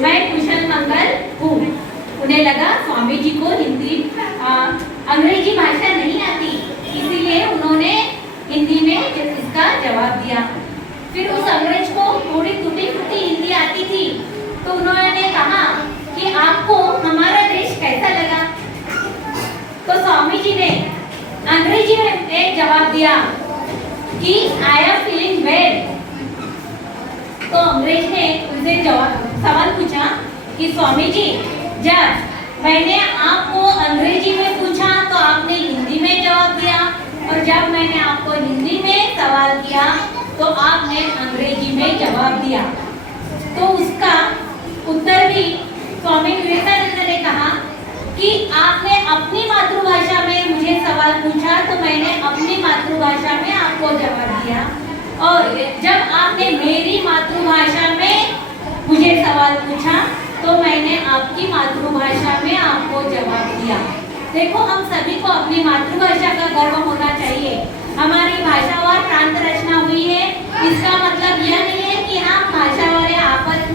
मैं कुशल मंगल हूँ। उन्हें लगा स्वामी जी को हिंदी अंग्रेजी भाषा नहीं आती, इसीलिए उन्होंने हिंदी में इसका जवाब दिया। फिर उस अंग्रेज को थोड़ी टूटी फूटी हिंदी आती थी, तो उन्होंने कहा कि आपको हमारा देश कैसा लगा? तो स्वामी जी ने अंग्रेजी में एक जवाब दिया कि आई एम फीलिंग वेल। तो अंग्रेज ने उनसे सवाल पूछा कि स्वामी जी, जब मैंने आपको अंग्रेजी में पूछा तो आपने हिंदी में जवाब दिया, और जब मैंने आपको हिंदी में सवाल किया तो आपने अंग्रेजी में जवाब दिया। तो उसका उत्तर भी स्वामी विवेकानंद ने कहा कि आपने अपनी मातृभाषा में मुझे सवाल पूछा तो मैंने अपनी मातृभाषा में आपको जवाब दिया, और जब आपने मेरी मातृभाषा में मुझे सवाल पूछा तो मैंने आपकी मातृभाषा में आपको जवाब दिया। देखो, हम सभी को अपनी मातृभाषा का गर्व होना चाहिए। हमारी भाषावार प्रांत रचना हुई है, इसका मतलब यह नहीं है कि हम भाषा वाले आपस